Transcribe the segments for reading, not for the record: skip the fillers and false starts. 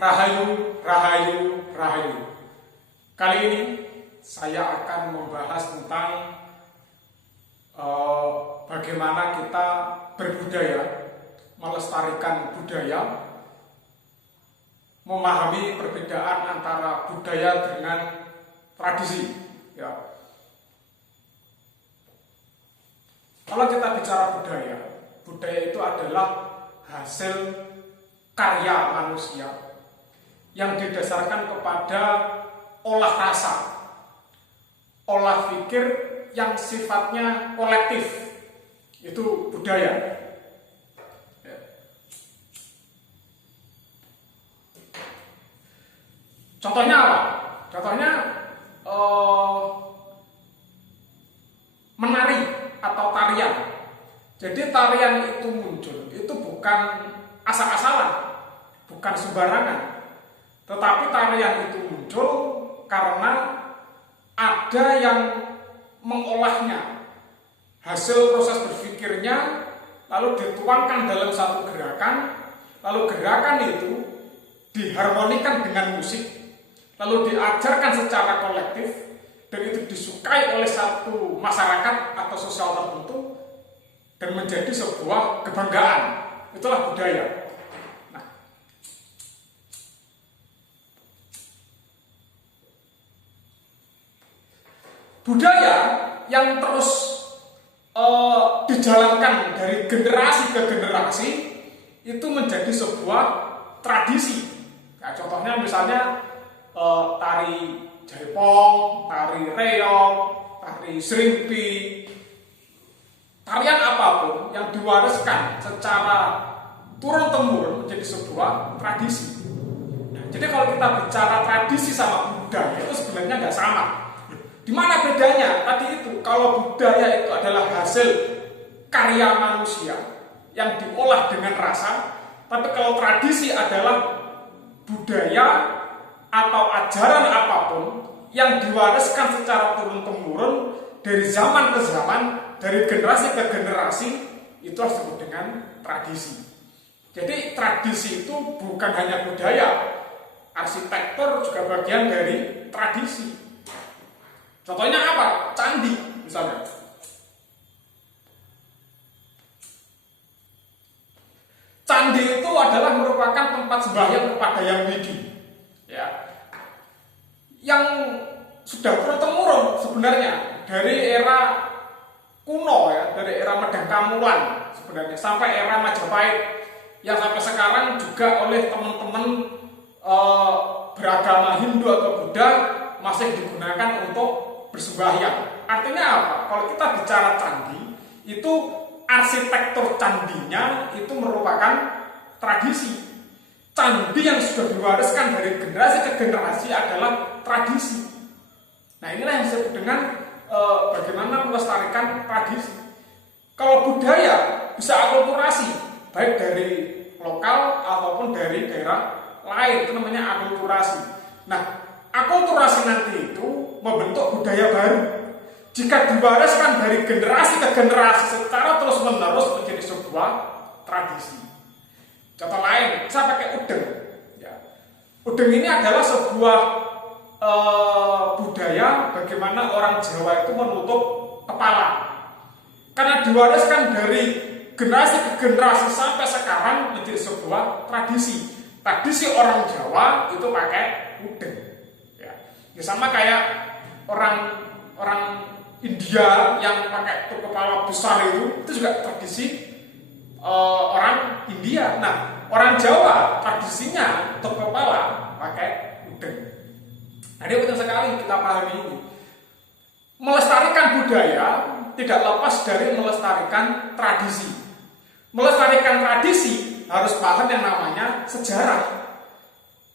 Rahayu, rahayu, rahayu. Kali ini saya akan membahas tentang bagaimana kita berbudaya, melestarikan budaya, memahami perbedaan antara budaya dengan tradisi. Ya. Kalau kita bicara budaya, budaya itu adalah hasil karya manusia yang didasarkan kepada olah rasa, olah pikir yang sifatnya kolektif. Itu budaya. Ya. Contohnya apa? Contohnya menari atau tarian. Jadi tarian itu muncul, itu bukan asal-asalan, bukan sembarangan. Tetapi tarian itu muncul karena ada yang mengolahnya. Hasil proses berpikirnya lalu dituangkan dalam satu gerakan, lalu gerakan itu diharmonikan dengan musik, lalu diajarkan secara kolektif, dan itu disukai oleh satu masyarakat atau sosial tertentu dan menjadi sebuah kebanggaan. Itulah budaya. Nah, budaya yang terus dijalankan dari generasi ke generasi itu menjadi sebuah tradisi. Nah, contohnya misalnya tari jaipong, tari reog, tari serimpi, tarian apapun yang diwariskan secara turun-temurun menjadi sebuah tradisi. Nah, jadi kalau kita bicara tradisi sama budaya itu sebenarnya nggak sama. Di mana bedanya? Tadi itu, kalau budaya itu adalah hasil karya manusia yang diolah dengan rasa, tapi kalau tradisi adalah budaya atau ajaran apapun yang diwariskan secara turun-temurun dari zaman ke zaman, dari generasi ke generasi, itu harus disebut dengan tradisi. Jadi tradisi itu bukan hanya budaya, arsitektur juga bagian dari tradisi. Contohnya apa? Candi misalnya. Candi itu adalah merupakan tempat sembahyang kepada Yang Widi, ya, yang sudah turun-temurun sebenarnya dari era kuno, ya, dari era Medangkamulan sebenarnya sampai era Majapahit, yang sampai sekarang juga oleh teman-teman beragama Hindu atau Buddha masih digunakan untuk bersembahyang. Artinya apa? Kalau kita bicara candi, itu arsitektur candinya itu merupakan tradisi. Candi yang sudah diwariskan dari generasi ke generasi adalah tradisi. Nah, inilah yang disebut dengan bagaimana melestarikan tradisi. Kalau budaya bisa akulturasi, baik dari lokal ataupun dari daerah lain, itu namanya akulturasi. Nah, akulturasi nanti itu membentuk budaya baru. Jika diwariskan dari generasi ke generasi secara terus-menerus menjadi sebuah tradisi. Contoh lain, saya pakai udeng. Ya. Udeng ini adalah sebuah budaya bagaimana orang Jawa itu menutup kepala. Karena diwariskan dari generasi ke generasi sampai sekarang menjadi sebuah tradisi. Tradisi orang Jawa itu pakai udeng. Ya, sama kayak orang India yang pakai tutup kepala besar itu juga tradisi orang India. Nah, orang Jawa tradisinya tutup kepala pakai udeng. Nah, ini penting sekali kita pahami ini. Melestarikan budaya tidak lepas dari melestarikan tradisi. Melestarikan tradisi harus paham yang namanya sejarah.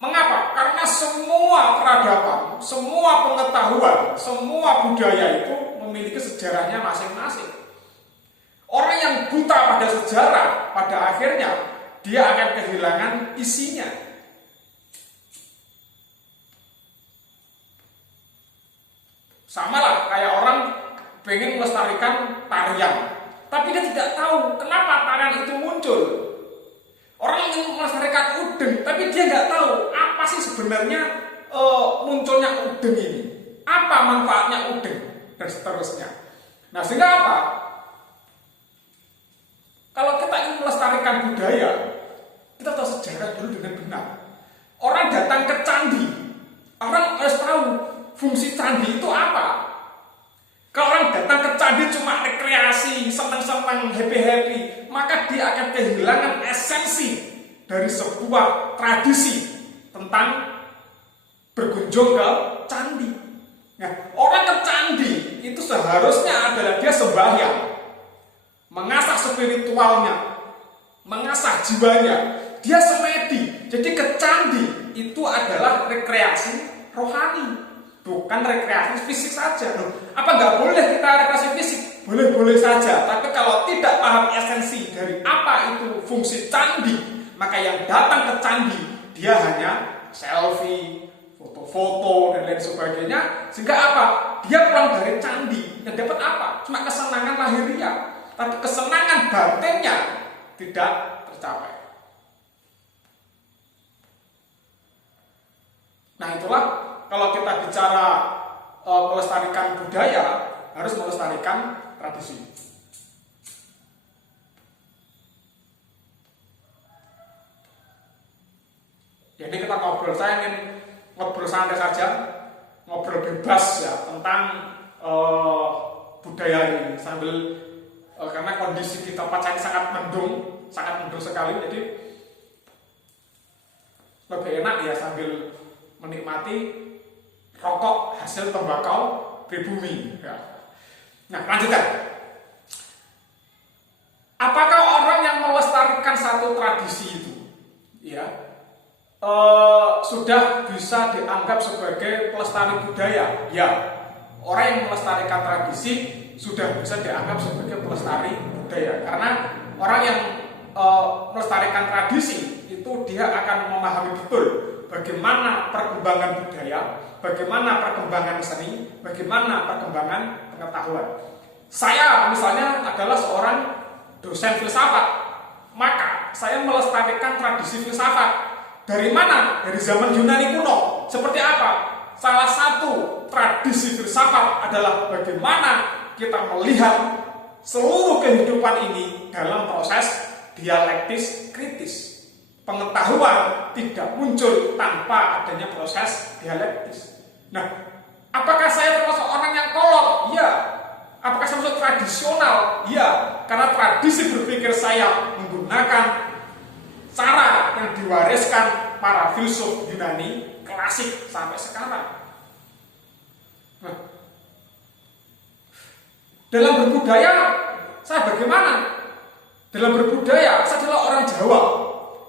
Mengapa? Karena semua peradaban, semua pengetahuan, semua budaya itu memiliki sejarahnya masing-masing. Orang yang buta pada sejarah, pada akhirnya dia akan kehilangan isinya. Sama lah kayak orang pengen melestarikan tarian, tapi dia tidak tahu kenapa tarian itu muncul. Orang ingin melestarikan udeng, tapi dia nggak tahu sebenarnya munculnya udeng ini? Apa manfaatnya udeng? Dan seterusnya. Nah, sehingga apa? Kalau kita ingin melestarikan budaya, kita tahu sejarah dulu dengan benar. Orang datang ke candi, orang harus tahu fungsi candi itu apa. Kalau orang datang ke candi cuma rekreasi, senang-senang, happy-happy, maka dia akan kehilangan esensi dari sebuah tradisi tentang berkunjung ke candi. Nah, orang ke candi itu seharusnya adalah dia sembahyang, mengasah spiritualnya, mengasah jiwanya, dia semedi. Jadi ke candi itu adalah rekreasi rohani, bukan rekreasi fisik saja. Loh, apa nggak boleh kita rekreasi fisik? Boleh-boleh saja. Tapi kalau tidak paham esensi dari apa itu fungsi candi, maka yang datang ke candi dia hanya selfie, foto-foto dan lain sebagainya. Sehingga apa? Dia pulang dari candi yang dapat apa? Cuma kesenangan lahiriah, tapi kesenangan batinnya tidak tercapai. Nah, itulah kalau kita bicara melestarikan budaya, harus melestarikan tradisi. Jadi kita ngobrol, saya ingin ngobrol santai saja, ngobrol bebas ya tentang budaya ini sambil karena kondisi di tempat saya sangat mendung sekali, jadi lebih enak ya sambil menikmati rokok hasil tembakau pribumi. Ya. Nah, lanjutkan. Apakah orang yang melestarikan satu tradisi itu, ya, sudah bisa dianggap sebagai pelestari budaya? Ya, orang yang melestarikan tradisi sudah bisa dianggap sebagai pelestari budaya, karena orang yang melestarikan tradisi itu dia akan memahami betul bagaimana perkembangan budaya, bagaimana perkembangan seni, bagaimana perkembangan pengetahuan. Saya misalnya adalah seorang dosen filsafat, maka saya melestarikan tradisi filsafat. Dari mana? Dari zaman Yunani kuno. Seperti apa? Salah satu tradisi filsafat adalah bagaimana kita melihat seluruh kehidupan ini dalam proses dialektis kritis. Pengetahuan tidak muncul tanpa adanya proses dialektis. Nah, apakah saya termasuk orang yang kolot? Iya. Apakah saya termasuk tradisional? Iya. Karena tradisi berpikir saya menggunakan cara yang diwariskan para filsuf Yunani klasik sampai sekarang. Nah, dalam berbudaya, saya bagaimana? Dalam berbudaya, saya adalah orang Jawa.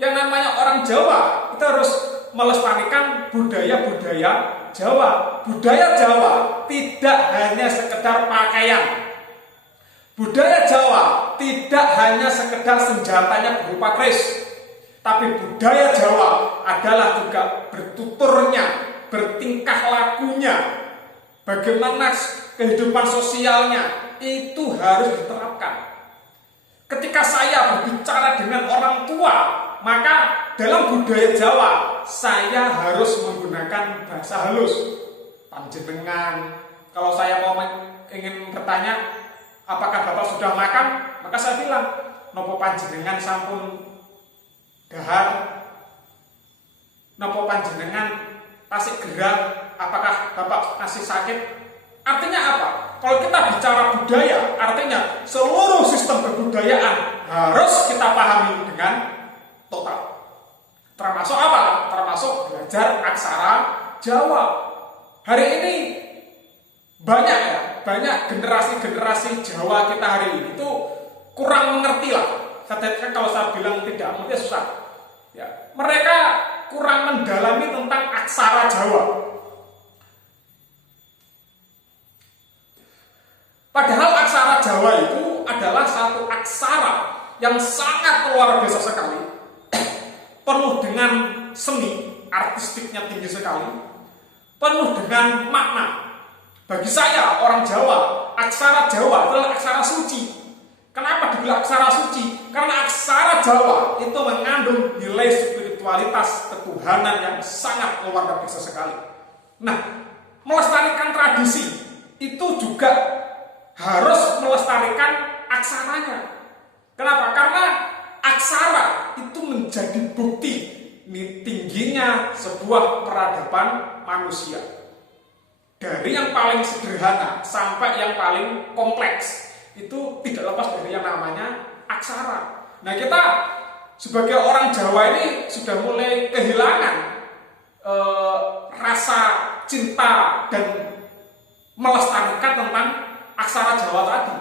Yang namanya orang Jawa, kita harus melestarikan budaya-budaya Jawa. Budaya Jawa tidak hanya sekedar pakaian. Budaya Jawa tidak hanya sekedar senjatanya berupa keris. Tapi budaya Jawa adalah juga bertuturnya, bertingkah lakunya, bagaimana kehidupan sosialnya, itu harus diterapkan. Ketika saya berbicara dengan orang tua, maka dalam budaya Jawa saya harus menggunakan bahasa halus. Panjenengan, kalau saya mau ingin bertanya, apakah Bapak sudah makan? Maka saya bilang, nopo panjenengan sampun dahar, nopo panjenengan tasik gerak, apakah Bapak masih sakit? Artinya apa? Kalau kita bicara budaya, artinya seluruh sistem kebudayaan harus kita pahami dengan total. Termasuk apa? Termasuk belajar aksara Jawa. Hari ini banyak generasi-generasi Jawa kita hari ini itu kurang mengerti lah. Kalau saya bilang tidak mengerti susah. Ya, mereka kurang mendalami tentang aksara Jawa. Padahal aksara Jawa itu adalah satu aksara yang sangat luar biasa sekali, penuh dengan seni, artistiknya tinggi sekali, penuh dengan makna. Bagi saya, orang Jawa, aksara Jawa adalah aksara suci. Kenapa dibilang aksara suci? Karena aksara Jawa itu mengandung nilai spiritual spiritualitas ketuhanan yang sangat luar biasa sekali. Nah, melestarikan tradisi itu juga harus melestarikan aksaranya. Kenapa? Karena aksara itu menjadi bukti tingginya sebuah peradaban manusia. Dari yang paling sederhana sampai yang paling kompleks, itu tidak lepas dari yang namanya aksara. Nah, kita sebagai orang Jawa ini sudah mulai kehilangan rasa cinta dan melestarikan tentang aksara Jawa tadi.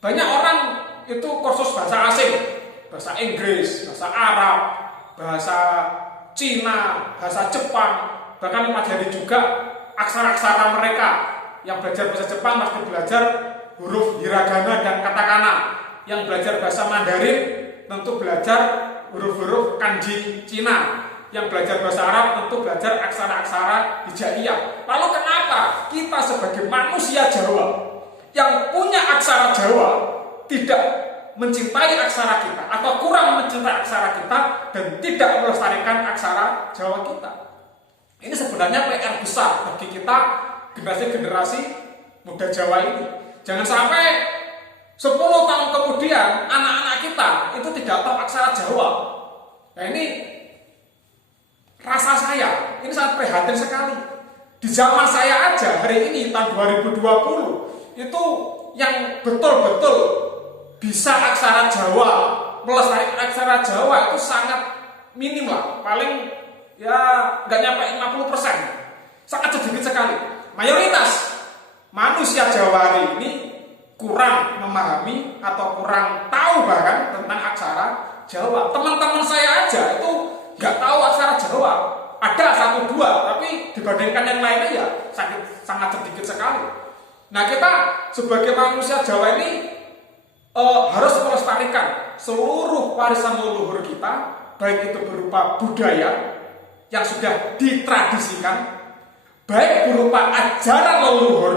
Banyak orang itu kursus bahasa asing, bahasa Inggris, bahasa Arab, bahasa Cina, bahasa Jepang, bahkan mempelajari juga aksara-aksara mereka. Yang belajar bahasa Jepang pasti belajar huruf hiragana dan katakana. Yang belajar bahasa Mandarin tentu belajar huruf-huruf kanji Cina. Yang belajar bahasa Arab tentu belajar aksara-aksara hijaiyah. Lalu kenapa kita sebagai manusia Jawa yang punya aksara Jawa tidak mencintai aksara kita atau kurang mencintai aksara kita dan tidak melestarikan aksara Jawa kita? Ini sebenarnya PR besar bagi kita generasi-generasi muda Jawa ini. Jangan sampai 10 tahun kemudian anak-anak kita itu tidak tahu aksara Jawa. Nah, ini rasa saya ini sangat prihatin sekali. Di zaman saya aja hari ini tahun 2020 itu yang betul-betul bisa aksara Jawa, melestarikan aksara Jawa itu sangat minim lah. Paling ya nggak nyampe 50%. Sangat sedikit sekali. Mayoritas manusia Jawa hari ini kurang memahami atau kurang tahu bahkan tentang aksara Jawa. Teman-teman saya aja itu nggak tahu aksara Jawa. Ada 1-2, tapi dibandingkan yang lainnya ya sangat sedikit sekali. Nah, kita sebagai manusia Jawa ini harus melestarikan seluruh warisan leluhur kita, baik itu berupa budaya yang sudah ditradisikan, baik berupa ajaran leluhur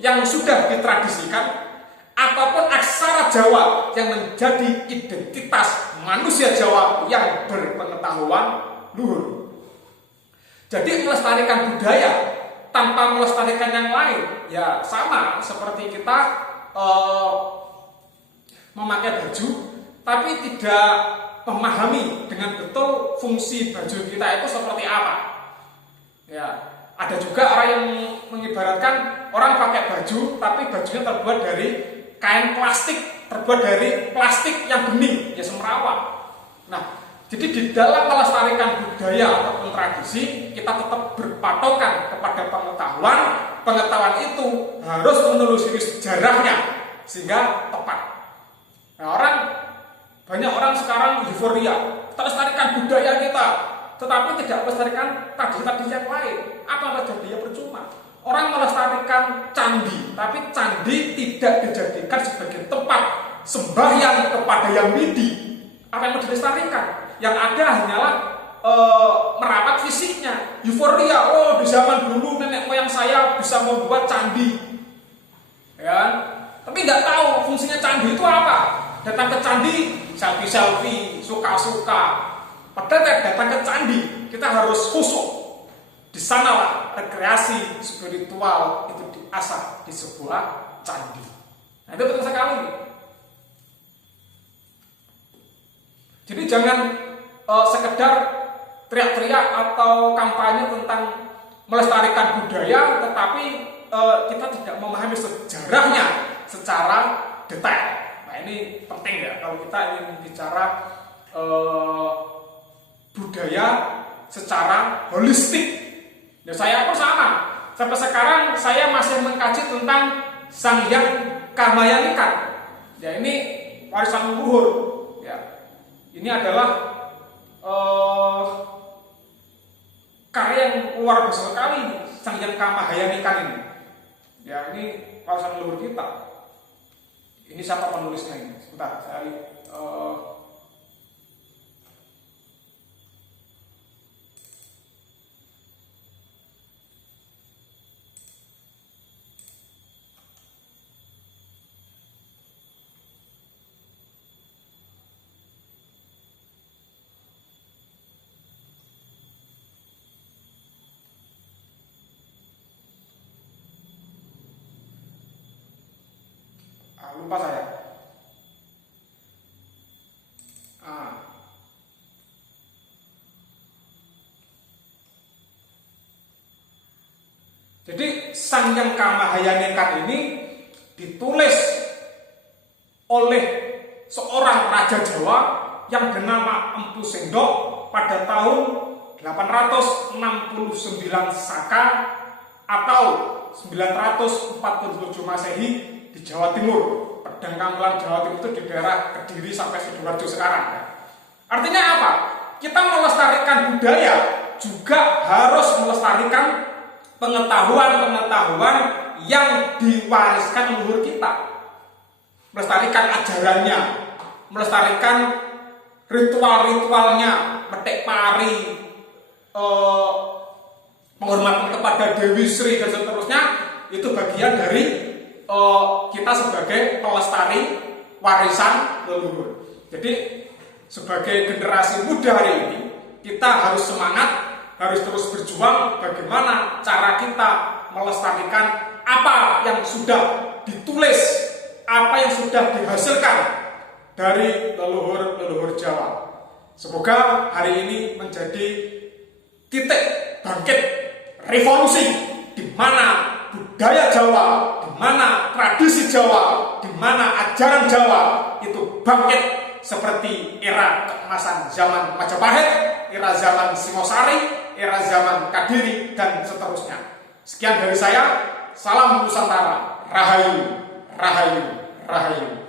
yang sudah ditradisikan, ataupun aksara Jawa yang menjadi identitas manusia Jawa yang berpengetahuan luhur. Jadi melestarikan budaya tanpa melestarikan yang lain ya sama seperti kita memakai baju tapi tidak memahami dengan betul fungsi baju kita itu seperti apa. Ya, ada juga orang yang mengibaratkan orang pakai baju tapi bajunya terbuat dari kain plastik, terbuat dari plastik yang bening, ya semrawut. Nah, jadi di dalam melestarikan budaya ataupun tradisi kita tetap berpatokan kepada pengetahuan. Pengetahuan itu harus menelusuri sejarahnya sehingga tepat. Nah, banyak orang sekarang euforia, kita lestarikan budaya kita, tetapi tidak melestarikan tradisi-tradisi yang lain. Apa terjadi? Ya percuma. Orang melestarikan candi, tapi candi tidak dijadikan sebagai tempat sembahyang kepada yang widi. Apa yang mau dilestarikan? Yang ada hanyalah merawat fisiknya, euforia. Oh, di zaman dulu nenek moyang saya bisa membuat candi, ya. Tapi nggak tahu fungsinya candi itu apa. Datang ke candi, selfie, suka-suka. Padahal datang ke candi, kita harus khusyuk. Di sanalah rekreasi spiritual itu diasah di sebuah candi. Nah, itu penting sekali. Jadi jangan sekedar teriak-teriak atau kampanye tentang melestarikan budaya, tetapi kita tidak memahami sejarahnya secara detail. Nah, ini penting ya kalau kita ingin bicara budaya secara holistik. Ya, saya pun sama. Sampai sekarang saya masih mengkaji tentang Sang Hyang Kamahayanikan. Ya, ini warisan leluhur. Ya, ini adalah karya yang luar biasa sekali, Sang Hyang Kamahayanikan ini. Ya, ini warisan leluhur kita. Ini siapa penulisnya ini? Sebentar, saya lihat. lupa saya. Ah. Jadi Sang Hyang Kamahayanikan ini ditulis oleh seorang raja Jawa yang bernama Empu Sendok pada tahun 869 Saka atau 947 Masehi di Jawa Timur. Pedang Kamelan Jawa Timur itu di daerah Kediri sampai Sidoarjo sekarang. Artinya apa? Kita melestarikan budaya juga harus melestarikan pengetahuan-pengetahuan yang diwariskan leluhur kita. Melestarikan ajarannya, melestarikan ritual-ritualnya, metik pari, penghormatan kepada Dewi Sri dan seterusnya. Itu bagian dari kita sebagai pelestari warisan leluhur. Jadi sebagai generasi muda hari ini kita harus semangat, harus terus berjuang bagaimana cara kita melestarikan apa yang sudah ditulis, apa yang sudah dihasilkan dari leluhur-leluhur Jawa. Semoga hari ini menjadi titik bangkit revolusi di mana budaya Jawa, di mana tradisi Jawa, di mana ajaran Jawa itu bangkit seperti era keemasan zaman Majapahit, era zaman Singosari, era zaman Kadiri, dan seterusnya. Sekian dari saya. Salam Nusantara. Rahayu, Rahayu, Rahayu.